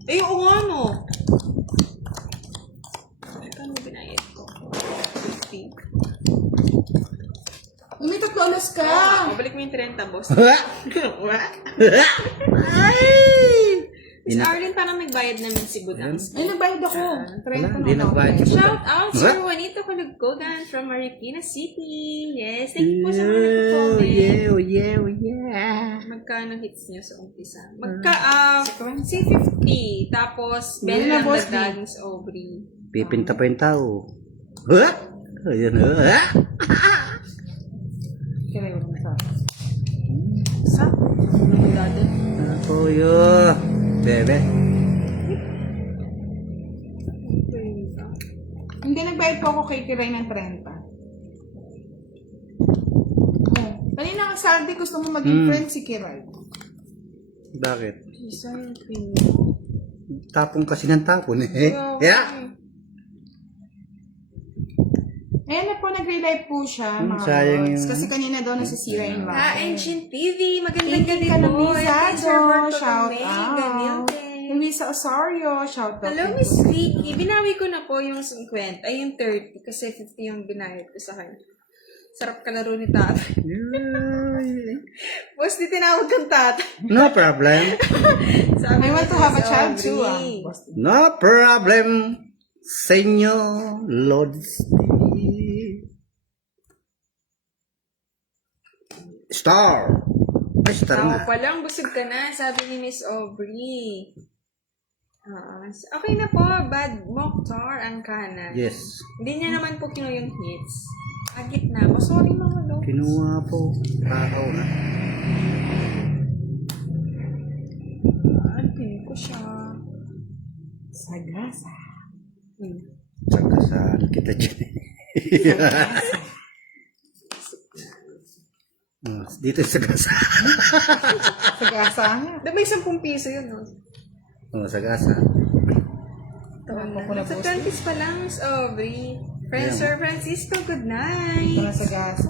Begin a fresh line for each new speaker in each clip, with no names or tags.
Eh, oo nga, no. Kano binayad ko? 50.
May tatlo alas ka.
Mabalik mo yung 30, boss.
What?
What? Si Arlen parang nagbayad namin si Budang.
Ay, nagbayad ako.
Wala, hindi nagbayad.
Shout out Sir Juanito Kalugkogan from Marikina City. Yes, thank you po sa mga nag-comment.
Oh yeah.
Magkano hits niyo sa umpisa? Si 50. Tapos, Ben
na,
lang
boss,
dagdag sa Aubrey.
Pipinta pa yung tao. Huh? Ayan, huh?
Kaya mo sa.
Sa? Nagdado.
Ako yun. Bebe.
Hindi, nagbayad po ako kay Kiray ng 30. Oh, kanina ka Sunday, gusto mo maging friend si Kiray.
Bakit?
Isa yung queen.
Tapong kasi ng tapon eh. Yeah.
Ayan na po, nag-relive po siya, mga
sayang
lords.
yun.
Kasi kanina daw nasisira yung
Engine TV. Magandang
Thank
gabi
you,
po.
Canalizado. Shout
Shout
out. Luisa Osorio, shout out.
Hello, Miss Vicky. Binawi ko na po yung 50. Ay, yung 30. Kasi 50 yung binayad ko sa kanya. Sarap kalaro ni tatay. Boss, di tinawag kang tatay.
No problem.
Sabi
I want
ni
to have a
Miss
child too,
Aubrey.
No problem. Senyor Lords. Star. Ay, star
Tao
na.
pa lang, busog ka na, sabi ni Miss Aubrey. Okay na po, Bad Mokhtar ang kanan.
Yes.
Hindi niya naman po kinuha yung hits. Agit na. Sorry mga lo.
Kinuha po. Takaw na.
Pin ko siya.
Sagasa.
Saka saan kita dyan. Dito sa gasa.
Sagasa nga.
May 10 piso yun, no?
Sa gasa.
Ako na
Sa
po.
20s pa lang, Miss Aubrey. Sir Francisco, good night.
Ito na sagasa.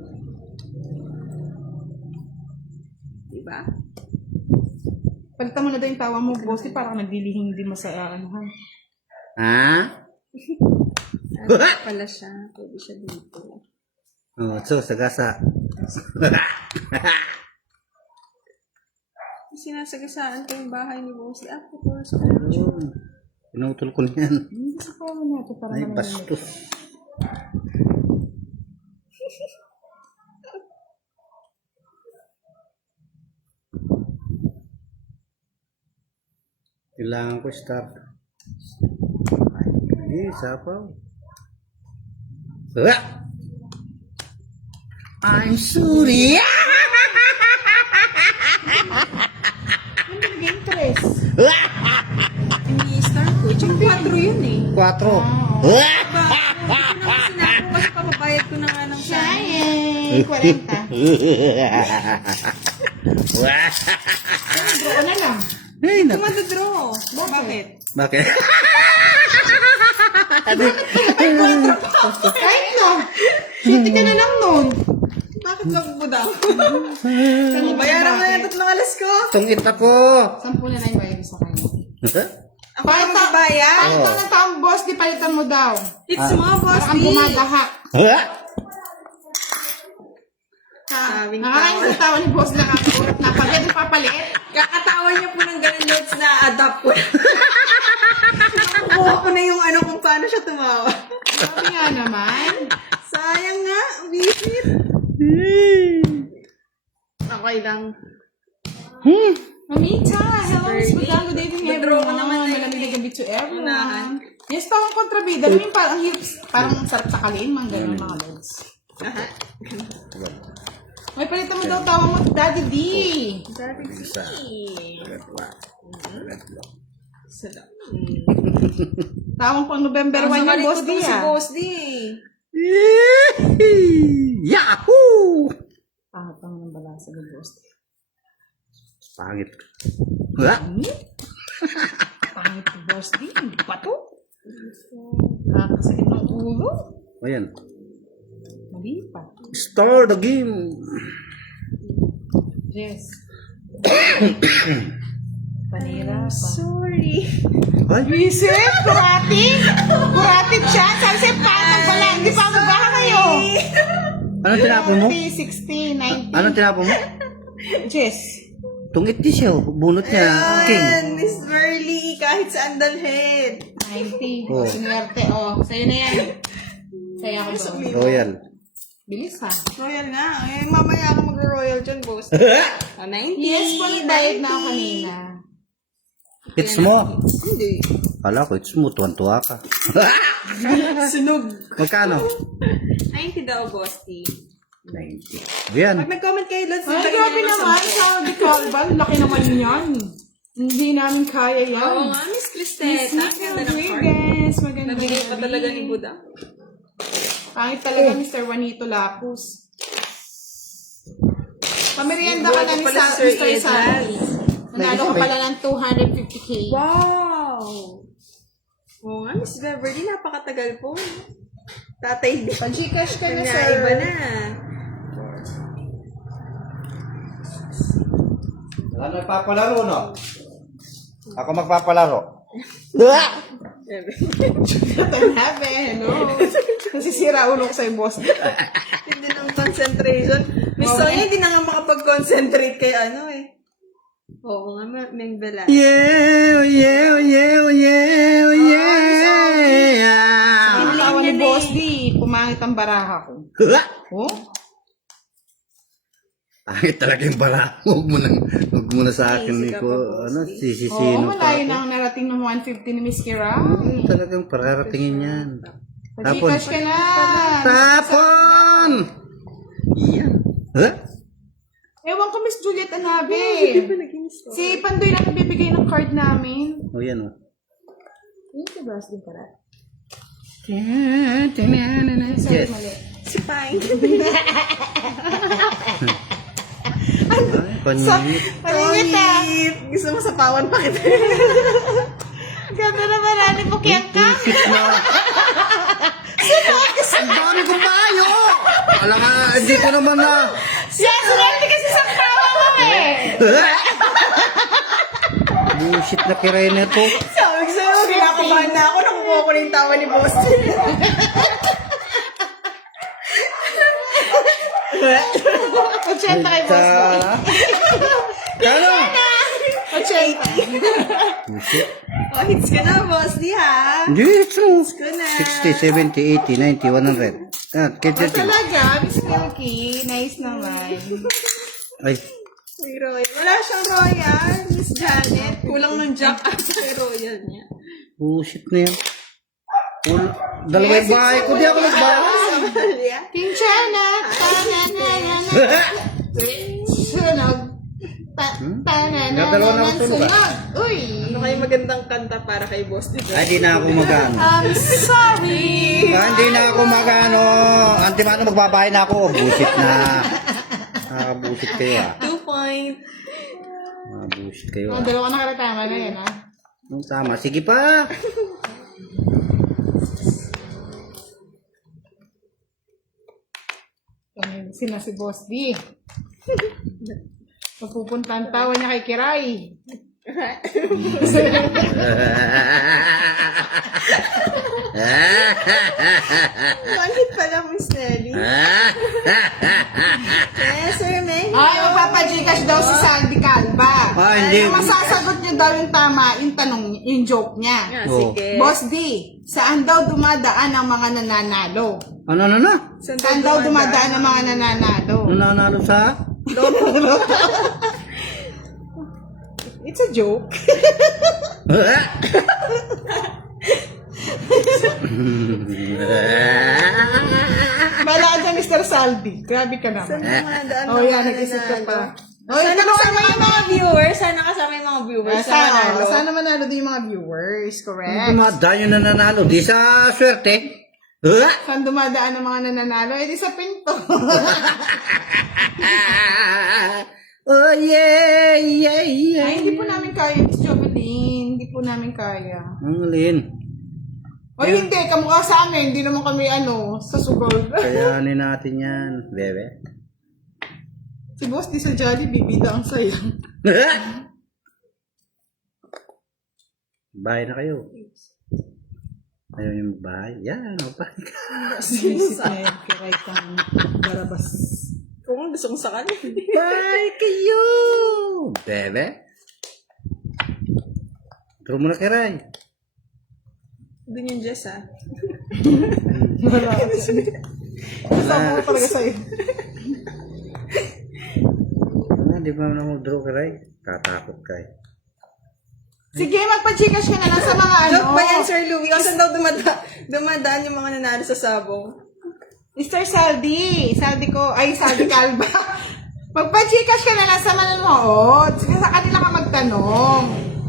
Diba?
Palitan mo na daw yung tawa mo, boss. Parang naglilihing din mo sa anuhan.
Ha?
Ano pala siya? Pwede siya dito.
Sa gasa.
Sinasagasaan ko yung bahay ni Boss. Ako po.
Pinutol ko niyan.
Hindi sa kawa natin para
Ay,
naman.
bastos. Kailangan ko stop. Ay, sapaw. I'm sorry.
Ano yung interest?
Hindi star ko. Yung 4 yun eh.
4.
Ba? Hindi ko naman sinabi kasi papabayad ko na nga ng
Sayang. 40. Draw na lang.
Ay,
Ito madadraw. Bakit?
Bakit?
Kahit na. City ka na lang nun.
Bakit lang budang? Bayaran mo na yung 3 alas ko.
Tungit ako.
10 na yung bayad sa kanya.
Ako na magbayad.
Palitan ng taong boss, di palitan mo daw.
It's mo, boss.
Parang bumadaha.
Sabing
Nakakain sa tawa ni boss na kakurot na pag yan papalit.
kakatawa niya po ng ganun notes na adapt ko. Nakukuha ko na yung ano kung paano siya tumawa.
Sabi nga naman.
Sayang nga, visit. Okay lang.
Mamita, hello, Miss Budang. Good evening,
Nag-draw ko
everyone.
naman na
Malamig na gabi to
Unahan.
everyone. Yes, parang kontrabida. Alam mo yung parang hips, parang sarap sa kalin, mga ganun mga lods.
Aha.
May palitan mo daw tawa mo, Daddy D.
Daddy D. Sarap.
Tawang pang November 1 yung boss D,
si
ah.
Boss D.
Yahoo!
Pangatang ng balasa ng boss D.
Pangit.
Pangit ng boss D. Bato. Nakakasakit ng ulo.
Ayan.
Mali pa.
Start the game.
Yes. Panira pa.
Sorry.
Ay,
Visit, kuratit. Kuratit siya. Sabi siya, paano pala? Hindi pa magbaha kayo.
anong tinapon mo?
60, 90.
Anong tinapon mo?
Jess.
Tungit di siya. Bunot niya. King.
Ayan, Miss Burley, kahit saan dalhin.
90.
Oh.
Sinwerte. Oh, sa'yo na yan. Saya ko doon.
Royal.
Bilis ha.
Royal nga. Eh, mamaya ako mag-royal dyan, boss. 90.
Yes, pang diet na ako kanina.
Hits mo.
Hindi.
Kala ko, hits mo. Tuwan-tuwa ka.
Sunog.
Magkano?
90 daw, boss T.
90. Yan.
Pag nag-comment kayo, let's
Ay, grabe naman. Sa di Calvan, laki naman yan. Hindi namin kaya yan.
Oo nga, Miss Cristeta. Ang ganda ng card.
Yes, maganda.
Nabigay pa talaga ni Buda.
Pangit talaga, Mr. Juanito Lapus. Pamerienda ka na ni
Pala
Mr.
si Sir Ed
Sandy. Nanalo ka pala ng 250K.
Wow! Oo nga, Miss Beverly, napakatagal po. Tatay din.
Pag-Gcash ka na,
Kanya,
sir.
iba na.
Ano nagpapalaro, no? Ako magpapalaro.
Don't have it, no? Nasisira ulo ko sa'yo, boss.
Hindi ng concentration. Miss Sonia, hindi na nga makapag-concentrate kay ano eh. Oo nga, Meng Bela.
Yeah, yeah, yeah, yeah, yeah.
Ang lawa ni boss, di. Pumangit ang baraha ko. Oh?
Pangit talaga yung para. Huwag mo na sa akin, Nico. Ano,
Oo,
sisisino pa
malayo
ako.
na ang narating ng 150 ni Miss Kira.
Talagang pararatingin yan.
Pag-Gcash ka na.
Tapon! Yan. Huh?
Ewan ko, Miss Juliet Anabe. Si Pandoy na nagbibigay ng card namin.
O yan, o.
Yung si Bras din para.
Yes.
Mali.
Si Pine.
Ay, panyinit.
Malinit ah.
Gusto mo sapawan pa kita.
Ganda na marami po kiyang ka.
Isip na. Ang dami kong payo! Alam nga, hindi ko naman na...
Siya, sunerte kasi sa tawa mo eh.
Bullshit na kiray na to.
Sabi ko sa'yo, kinakabahan na ako. Nakukuha ko na yung tawa ni Boss.
Kutsenta kay boss ko.
Kano?
Kutsenta.
Bullshit.
Oh, hits ka na, Boss. Di ha?
Hindi, it's true.
Hits ka na.
60, 70, 80, 90, 100. Ah, kaya
Talaga, Miss Milky. Nice naman.
Ay,
May royal. Wala siyang royal, Miss Janet. Kulang ng jack at sa royal niya.
bullshit na yan. Dalawa yung bahay ko, di ako nagbahay.
Sandalya.
King Chana. Sunog.
Dadalawa na ako tulog,
Sunog. Uy.
Ano kayo magandang kanta para kay Boss dito?
Ay, di na ako magano.
I'm sorry.
Hindi na ako magano. Antimano, magbabahay na ako. Bullshit na. Bullshit kayo, ah.
2 point.
Bullshit kayo,
Oh,
ah.
dalawa na karatama na yan, ha?
Tama, sige pa.
Sina si Boss D. Mapupunta ang tawa niya kay Kiray.
Bakit pala, Miss Nelly? Yes, Sir Meng.
Ay, magpapagcash daw si Sandy Calva.
Ah, hindi.
Ay, masasagot niya daw yung tama, yung tanong, yung joke niya.
Yeah,
Oh.
sige.
Boss D, saan daw dumadaan ang mga nananalo?
Ano na?
Saan daw dumadaan ang mga nananalo?
Nananalo sa?
It's a joke. Bala ka dyan, Mr. Saldi. Grabe ka
Saan
naman.
dumadaan
Oh,
ang
yan,
mga
nag-isip ka pa.
nanalo?
Oh,
Sana
tanong
kasama
naman
yung mga viewers. Sana kasama yung mga viewers. Sana
Sana,
manalo.
sana manalo din yung mga viewers, correct?
Dumadaan yung nananalo. Di sa swerte.
Saan dumadaan ang mga nananalo? Eh, di sa pinto.
Oh, yeah, yeah, yeah.
Ay, hindi po namin kaya, Miss Jovelyn. Hindi po namin kaya.
Ang alin.
O hindi, kamukha sa amin. Hindi naman kami, sa sugol.
Kayanin natin yan, bebe.
Si Boss, di sa Jollibee, bida ang sayang.
Bahay na kayo. Ayaw yung bahay. Yan, bahay ka.
Isip na yun, kiray kang barabas.
Kung gusto kong sakal.
Bahay kayo! Bebe? Turo mo na kiray.
Doon yung Jess, ah.
Wala kasi. Kasama ko talaga sa'yo.
Di ba na mag-draw kiray? Tatakot ka eh.
Sige, magpa-chikash ka na lang sa mga ano.
Joke ba yan, Sir Louie? Kasi daw dumadaan yung mga nanalo sa sabong.
Mr. Saldi. Saldi ko. Ay, Saldi Calva. Magpa-chikash ka na lang sa manonood. Sige, sa kanila ka magtanong.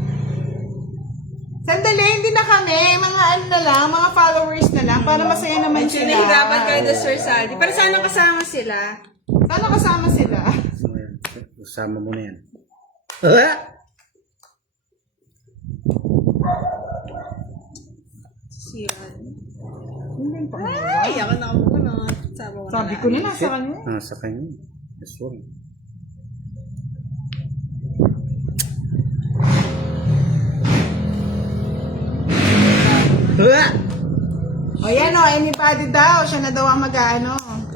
Sandali, hindi na kami. Mga ano na lang, mga followers na lang. Para masaya naman
Medyo
sila.
nahirapan kayo doon, Sir Saldi. Pero sana kasama sila.
Sana kasama sila.
Ano yan? Usama mo na yan.
Siran.
Hindi pa.
Ay, ako na ako na.
Sabi ko na nasa kanya.
Sa kanya. This one.
O yan o, anybody daw. Siya na daw ang mag-ano.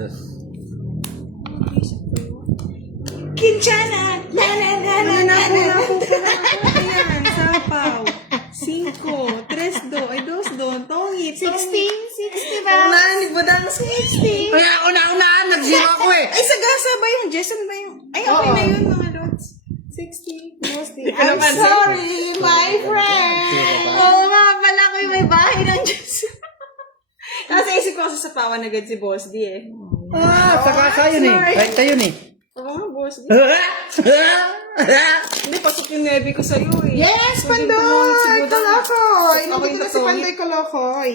Kinchana! Na na na na na na.
Ayan, sapaw. 5, 3, 2, ay 2, 2, tongit.
60 ba?
Unahan ni Budang 60.
Kaya una-unahan, nag-zero ako eh.
Ay, sagasa ba yung Jason ba yung... Ay, okay
Oo.
na yun, mga lods. 60, mostly.
I'm sorry, my friend.
Oo nga, pala ko yung may bahay ng Jason. Kasi isip ko kasi sa pawan agad si Boss D eh.
Sagasa yun eh. Right tayo yun eh.
Oo nga, Boss D. Hindi, pasok yung nebe ko sa'yo eh.
Yes,
Pwede
Pandoy!
tumawag si Budang.
Kalokoy!
Ako
Nandito
yung
na si
tatawid.
Pandoy Kalokoy.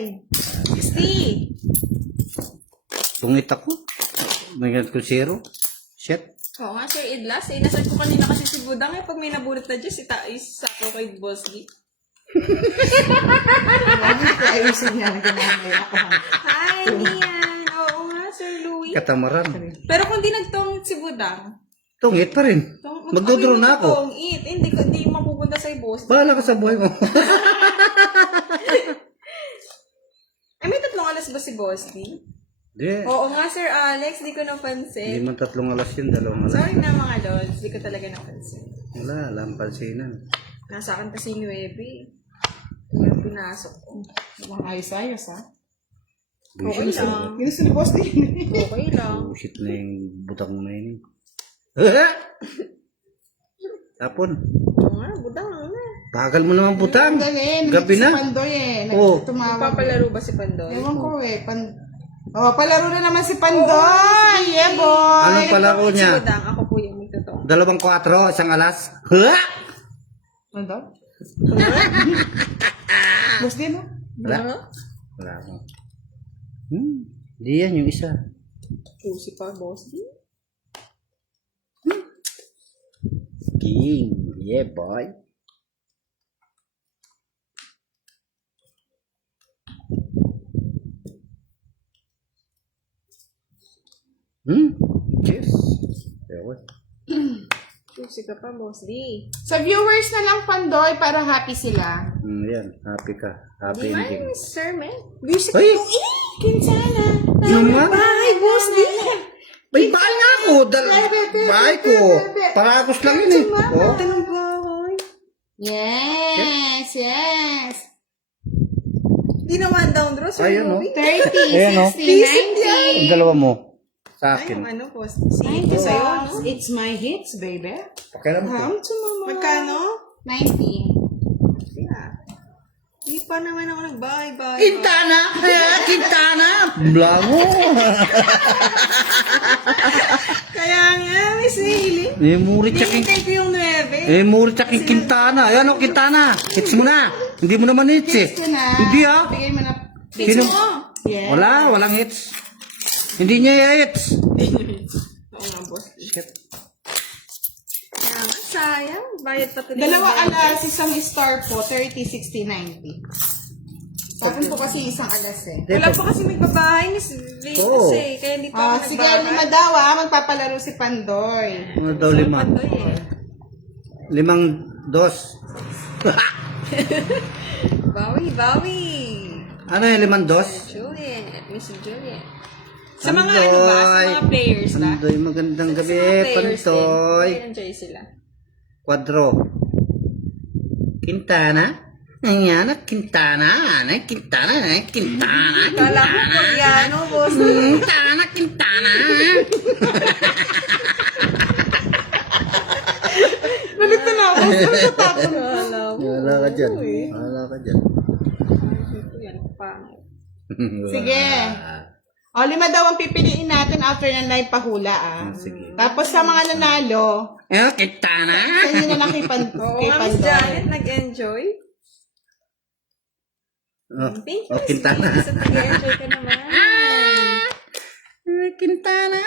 60.
Tungit ako. May ganit ko zero. Shit.
Oo nga, Sir Idlas. Eh, nasan ko kanina kasi si Budang eh. Pag may nabulot na Diyos, isako kay Boss D.
Ayusin niya na ginamaya ako.
Hi, Nian. Oo nga, Sir Louie.
Katamaran.
Pero kung di nagtongit si Budang,
Tungit pa rin. Magdodraw na ako.
Tongit. Hindi mapupunta sa Boss D.
Bahala ka sa buhay mo.
Ay, may 3 alas ba si Boss D?
Hindi.
Oo nga, Sir Alex. Di ko napansin.
Hindi man 3 alas yun, 2 alas.
Sorry na mga lods. Di ko talaga napansin.
Wala, alam pansinan.
Nasa akin kasi yung webe. Kaya pinasok ko.
Mukhang ayos-ayos, ha?
Okay lang.
Ginusto ni Boss din.
Okay lang.
Bullshit na yung butang mo na yun. Tapon.
Oo nga, budang na.
Bagal mo naman butang.
Gabi
Gabi
Si
na.
Pandoy eh.
Oo.
Tumawag.
Magpapalaro ba si Pandoy?
Ewan ko eh. Oh, palaro na naman si Pandoy! Yeah, boy!
Anong palaro
Si
niya?
budang, ako po yung magtotoo.
2-4, 1 alas.
Ano daw? Boss din, no?
Wala. Wala ako. Di yan yung isa.
Pusi pa, Boss D.
King. Yeah, boy. Cheers. Ewan.
Pusi ka pa, Boss D.
Sa viewers na lang, Pandoy, para happy sila.
Yan. Happy ka.
Di
Happy ending.
man, sir, man.
Music
Ay!
Kinsana!
Naman?
Bye, Boss D!
May bahay nga ako. Bahay ko. Paragos lang yun eh. Oh.
Tanong bahay.
Yes, yes!
Di naman down draw, Sir
Ayun, no?
Louie.
30,
Ayan, no?
60, 90.
Yung dalawa mo. Sa
Ay, yung
akin.
ano, Boss D. Sige ko sa'yo, no?
It's my hits, baby.
Pakialam ko.
Come to mama.
Magkano?
90.
Kaya. Di pa naman ako nag-bye-bye.
Quintana! Quintana! Blango!
Kaya nga, may sailing.
Murit siya king...
Hinihintay ko yung 9.
Murit siya king Quintana. Ayan o, Quintana. Hits mo na. Hindi mo naman hits eh.
Ito na.
Hindi ah.
Bigay mo na.
Sino?
Yes.
Walang hits. Hindi niya hits.
Oo nga, Boss.
Shit.
Kaya nga, sayang. Bayad pa tuloy.
Dalawa alas, isang star po, 30, 60, 90. Tapos po kasi isang alas eh.
Wala pa kasi magbabahay, Miss Venus
Oo.
eh. Kaya hindi pa ako
Sige, 5 daw magpapalaro si Pandoy.
Ano daw 5?
Pandoy eh.
5-2.
Bawi.
Ano yung limandos?
Juliet. Miss Juliet. Sa mga ano ba? Sa mga players ba?
Pandoy, magandang gabi.
Sa mga players
Pantoy.
din. Enjoy sila.
Quadro. Quintana. Ayan, Quintana. Quintana.
Kala ko Koreano, boss.
Quintana.
Nalito na ako. Saan natapon?
Kala mo.
Wala ka dyan. Wala ka dyan.
Yan, pangit.
Sige. O, 5 daw ang pipiliin natin after ng live pahula,
Sige.
Tapos sa mga nanalo,
Quintana.
sa inyo na lang kay
Oo nga, Miss
Pandoy.
Janet, nag-enjoy.
Oh,
Thank you,
oh,
Miss
Quintana.
Janet. Sa nag-enjoy ka naman.
Quintana.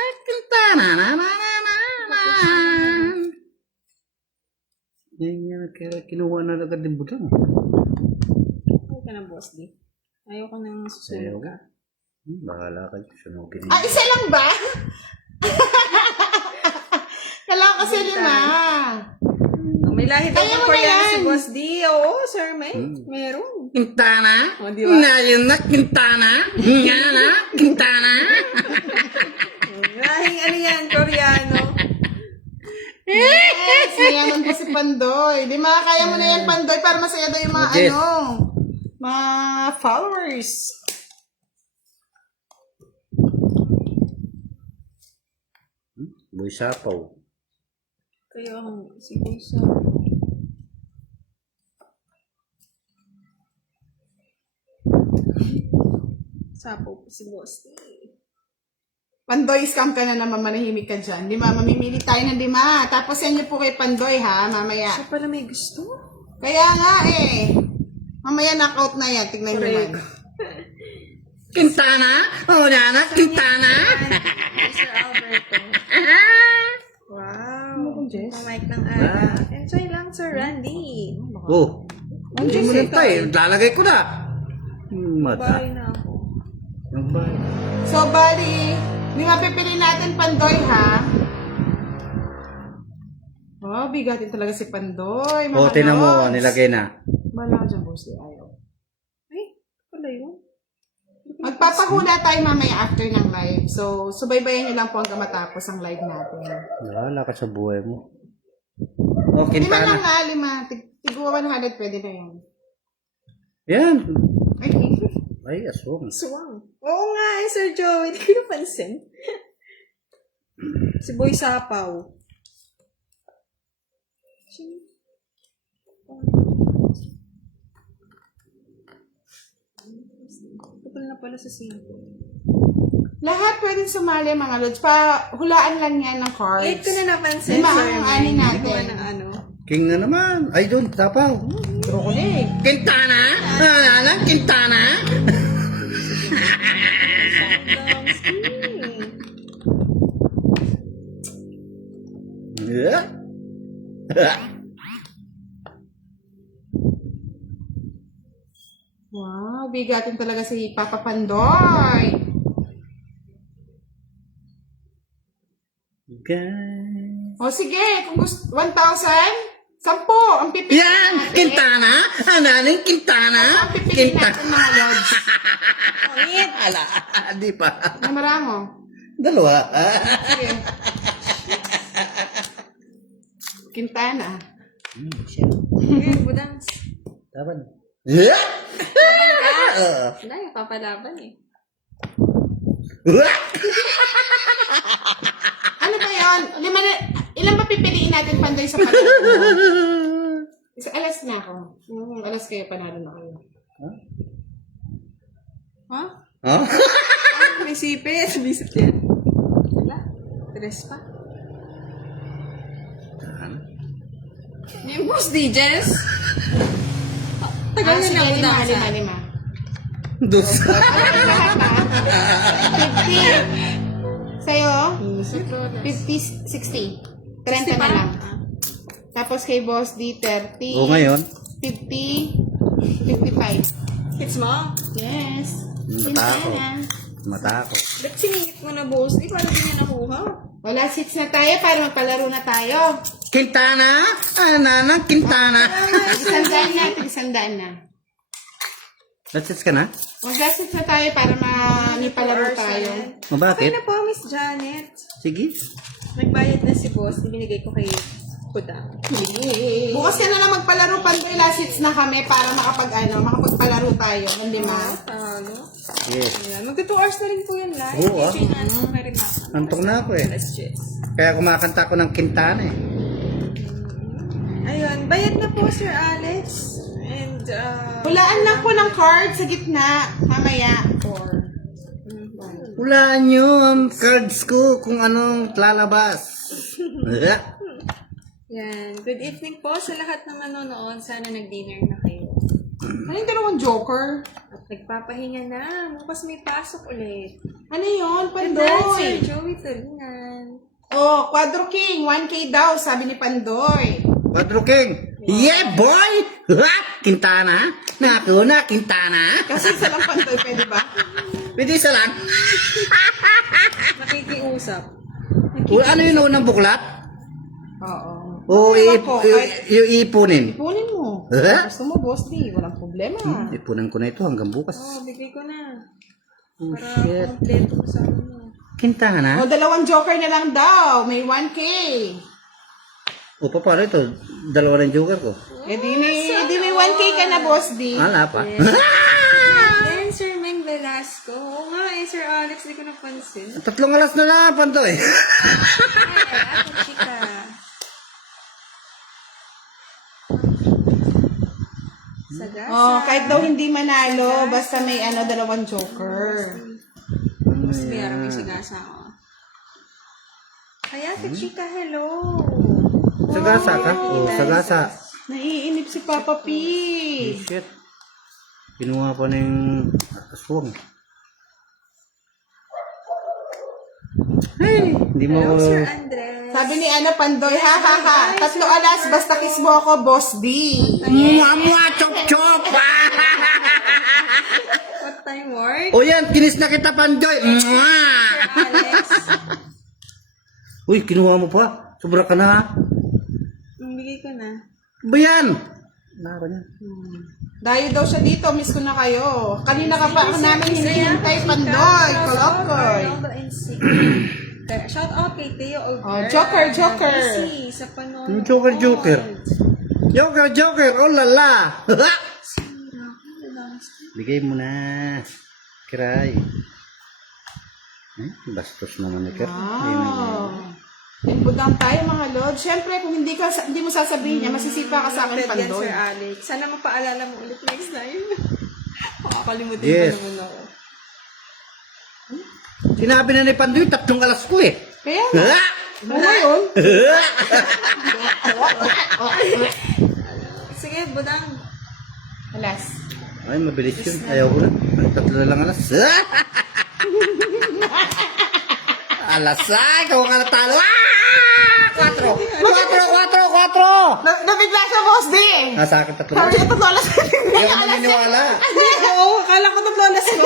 Yan, kaya kinuha na agad din butang.
Ayaw ka na, boss, di. Ayaw ka nang susunod ka.
Bahala ka. Sunugin
Ah, isa lang ba? Kailangan kasi 5.
May lahi daw
Kaya
ng
mo na
Koreano si
yan.
Boss D. Oo, sir, may. Meron.
Quintana.
O, di ba?
Ngayon na Quintana. Ngayon na Quintana.
Lahing ano yan, Koreano.
Yes, mayaman pa si Pandoy. Di makakaya mo na yan, Pandoy, para masaya daw yung mga
Yes.
mga followers.
Boy Sapaw.
Kaya ang si Bosa. Sapo po si Boss D.
Pandoy, scam ka na naman, manahimik ka dyan. 5, mamimili tayo ng 5. Tapos yan niyo po kay Pandoy, ha, mamaya.
Siya pala may gusto.
Kaya nga eh. Mamaya knockout na yan, tignan nyo man.
Quintana. Oh, na Quintana.
Sir Alberto. Wow. Pamike ng
Ah.
Enjoy lang, Sir Randy.
Oh. Hindi mo na tayo. Lalagay ko na. Mata.
Bye na ako.
Bye.
So, bali, pipili natin Pandoy, ha? Oh, bigatin talaga si Pandoy.
Oh, tinan mo. Nilagay na.
Wala ka dyan, boss. Ayaw.
Ay, pala yun.
Magpapahula tayo mamaya after ng live. So, subaybayan nyo lang po hanggang matapos ang live natin.
Wala ka sa buhay mo. Oh,
5 lang
Quintana.
na, 5. Tigwa 100, pwede na yun.
Yan.
Ay,
Ay, aswang.
Suwang. Oo nga eh, Sir Joey. Hindi ko napansin. Si Boy Sapaw. Kapal na pala sa 5.
lahat pwedeng sumali mga lods. Hulaan lang yan ng cards.
Late ko na napansin,
Lima
Sir.
ang
May
ani natin.
gawa ng ano.
King na naman. Ay, doon. Sapaw.
Trukulig.
Quintana. Alam, Quintana. Yeah.
Wow, bigatin talaga si Papa Pandoy.
Guys.
O sige, kung gusto, 1,000? 10 ang pipili
Yan! Quintana! Ananing Quintana!
Ang pipili natin mga lods.
Pangit.
Ala, di pa.
Namara mo.
Dalawa.
Sige. Quintana.
Sige, budang.
Taban. Yeah!
Wala, yung papalaban eh.
Ano ba yun? Ilan ba pipiliin natin Pandoy sa panalo? Alas na ako. Alas kayo, panalo na kayo.
Ha?
Huh?
May sipit. Bisip yan. Wala. Tres pa. Yung boss DJs. Tagal na
sige,
lang daw sa.
5.
Dos.
Lahat ha? 50. Sa'yo? 50, 60. 30 na lang. Tapos kay Boss D, 30.
O ngayon?
50. 55.
Hits mo?
Yes.
Mata ako.
Quintana.
Mata ako.
Ba't siningit mo na boss? Di paano din niya nakuha?
Wala seats na tayo para magpalaro na tayo.
Quintana! Ananang Quintana!
Isandaan na.
That's it ka na?
Mag-gastos na tayo para manipalaro tayo.
O
Okay
bakit?
na po, Miss Janet.
Sige.
Nagbayad na si boss. Binigay ko kay Kudang.
Bukas ka na lang magpalaro, Pandoy. Last hits na kami para makapagpalaro tayo. Hindi ma.
Talo.
Yes.
Ayan. Magka 2 hours na rin po yan live.
Oo, ah.
Antok
Antok na ako eh.
Let's cheers.
Kaya kumakanta ko ng Quintana eh.
Ayun. Bayad na po, Sir Alex. And,
Hulaan lang po ng card sa gitna. Mamaya.
Hulaan nyo ang cards ko kung anong lalabas.
yan. Good evening po sa lahat ng nanonood. Sana nag-dinner na kayo.
Ano yung dalawang joker?
At nagpapahinga na. Bukas may pasok ulit.
Ano yun,
And then, Sir
Pandoy?
Joey Tulinan.
Oh, Quadro King. 1K daw, sabi ni Pandoy.
Quadro King. Yeah, boy! Ha? Quintana? Naku na, Quintana.
Kasi isa lang Pandoy, pwede ba?
Pwede isa lang.
Nakikiusap.
Ano yun unang buklat?
Oo.
O
Ewan ko, kahit
yung ipunin?
ipunin mo.
Ha?
Gusto mo, boss, di. Walang problema.
Ipunan ko na ito hanggang bukas.
Bigay ko na.
Oh,
Para
shit.
kompleto ko sa ano.
Quintana?
O, dalawang joker na lang daw. May 1K.
O, paano ito? Dalawa ng joker ko.
Eh, di may 1K ka na, boss, di.
Wala pa.
Then, Sir Meng Velasco. Oo nga eh, Sir Alex, di ko napansin.
3 alas na lang, Pantoy.
Ay, ako, chika. Sagasa.
Oh, kahit daw hindi manalo, basta may dalawang joker.
Mas mayroon may sagasa ako. Kaya, chika, hello.
Sagasa ka? O, sagasa.
Naiinip si Papa P.
Shit. Kinuha pa na yung aswang. Hey, hindi mo
Hello,
ako...
Sir Andres.
Sabi ni Pandoy, ha ha ha. 3 alas, basta kiss mo ako, boss D.
Mua, chop, chop!
What time work?
O yan, kinis na kita, Pandoy. Mua!
Sir Alex.
Uy, kinuha mo pa. Sobra ka na, ha?
Bigay ko na.
Ba yan? Nako niya.
Dayo daw siya dito, miss ko na kayo. Kanina ka pa namin hinihintay, Pandoy. Kalokoy.
Ronaldo and Sig. Shout out kay Teo Ogre.
Oh, joker, joker.
Busy sa panonood.
Yung joker, joker. Joker, joker, oh lala! Bigay mo na. Kiray. Bastos naman ni Kir.
Wow. Budang tayo, mga lord. Siyempre, kung hindi mo sasabihin niya, masisipa ka sa akin,
Yan,
Pandoy.
Sir Alex. Sana mapaalala mo ulit next time. Makakalimutin
Yes.
ko naman ako.
Sinabi na ni Pandoy, 3 alas ko eh.
Kaya nga.
Ha?
Ano yun?
Sige, budang.
Alas.
Ay, mabilis yun. Ayaw ko na. 3 na lang alas. Alas ay, kung ka natalo. 4! 4! 4!
Nabigla siya, boss D.
Nasa akin 3
Sabi niya, 3 alas.
Ayaw ko naniniwala.
Oo, akala ko 3 alas no.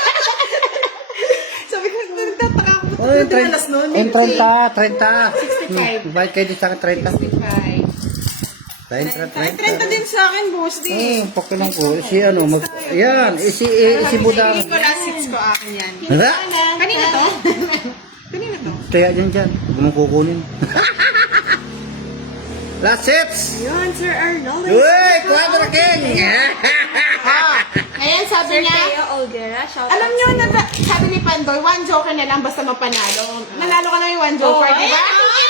Sabi ko, nagtataka ako.
Oh, yung
3 alas noon.
30.
65.
Bayad kayo din sa akin 30.
30 din sa akin, boss D.
Pakilang ko. Si ano, yan, si Budang.
Hindi ko last 6 ko akin yan.
Ha?
Kanina to? Kanina to?
Kaya dyan. Huwag mong kukunin. Last hits!
Yun, Sir Arnold.
Uy, Quadro King!
Ayan, sabi
Sir
niya,
Teo Olguera. Shout
alam
out
niyo
sa
na, sabi ni Pandoy, 1 joker na lang basta mapanalo. Nanalo ka na yung 1 joker, di ba?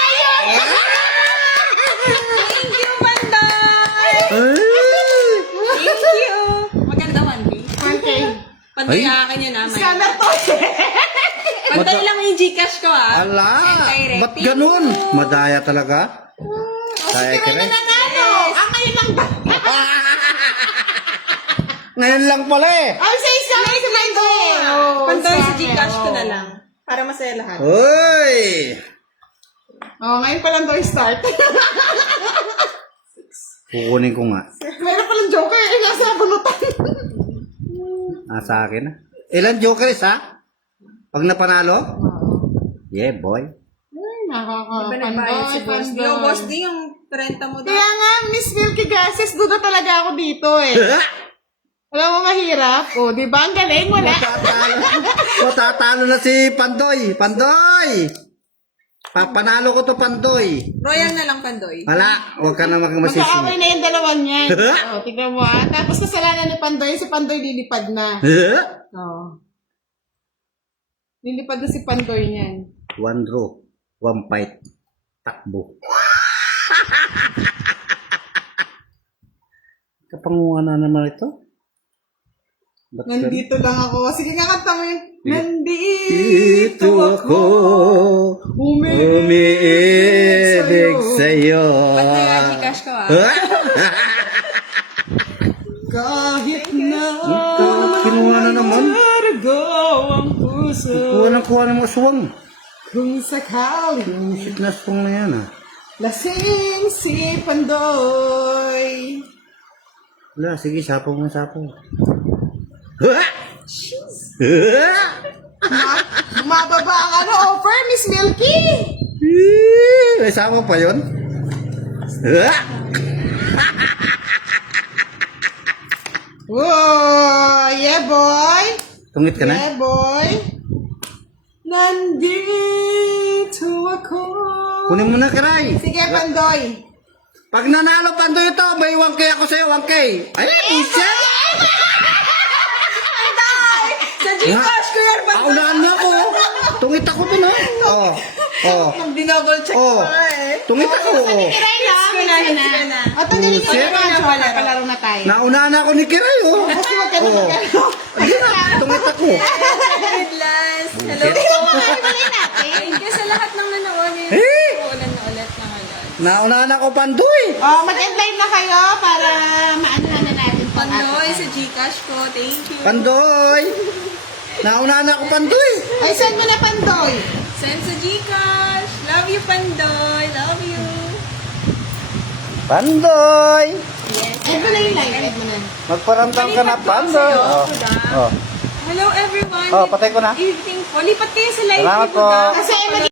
Thank you, Panday!
Ay!
Thank you! Maganda 1B.
1K.
Panday
Ay.
akin yun, ah.
Scammer to.
Panday lang yung Gcash ko, ah.
Ala!
Direct.
Ba't ganun? Madaya talaga. Kaya ka rin.
Nanalo. Ang ngayon lang ba?
Ngayon lang pala eh.
Ay, sa isa lang si Pandoy.
Panday sa Gcash ko na lang. Para masaya lahat.
Uy!
Ngayon pa lang daw start.
Kukunin ko nga.
Meron palang joker, nasa bunutan.
Sa akin na. Ilan jokers ha? Pag napanalo? Yeah, boy.
Ay, nakaka-pandoy,
Si Boss D. Yung Boss D, yung 30 mo daw.
Kaya nga, Miss Milky Gases, duda talaga ako dito eh. Wala mo mahirap. O, di ba? Ang galing, wala.
Tatalo na si Pandoy. Pandoy! Panalo ko to, Pandoy.
Royal na lang, Pandoy.
Wala, huwag ka na magmasisi.
Magkaaway na yung dalawang yan. O, tignan mo ah. Tapos kasalanan ni Pandoy, si Pandoy lilipad na. O. Lilipad na si Pandoy niyan.
One draw, one fight, takbo. Kapanguha na naman ito. Ba't
Nandito lang ako. Sige nga, kanta mo yun.
Dito ako,
umiibig
sa'yo.
Ba't nag-Gcash ko ah?
Kahit na
Kinuha na naman.
maragaw ang puso.
Kuha ng aswang.
Kung sakali
Musik na aswang na yan ah.
lasing si Pandoy.
Wala, sige, sapaw mo, sapaw.
Bumababa ang ano, offer, Miss Milky.
May sama pa yun?
Whoa, yeah boy.
Tungit ka na?
Yeah boy. Nandito ako.
Kunin mo na, Karay.
Sige, Pandoy.
Pag nanalo, Pandoy ito, may 1K ako sa'yo, 1K. Ay, isa!
Sa Gcash ko yan, Pandoy!
Paunahan mo ako. Tungit ako dun, ha? Oo. Oo.
Dinouble check
Oo.
ko eh.
Tungit ako, oo.
Kiray na.
Hits ko na.
O, tanggalin ko
Buset.
naman. So, palaro na tayo.
Naunahan ako ni Kiray, oh.
Kasi magkano
Oo.
magkano.
Tungit ako.
Good last. Hello po. Thank you sa lahat ng nanood. Uulan na ulit na ngayon.
Naunahan ako, Pandoy.
Mag-end live na kayo para maanohan na natin pang
Pandoy sa Gcash ko. Thank you.
Pandoy. Naunahan ako, Pandoy.
Ay, send mo na, Pandoy.
Send sa Gcash. Love you, Pandoy. Love you.
Pandoy.
Yes.
End mo na yung live. End mo na.
Magparamdam ka na, Pandoy. Oh. Oh.
Hello everyone.
Oh, patay ko na.
Evening po. Lipat kayo sa live
Salamat
ko,
po.
da.
Kasi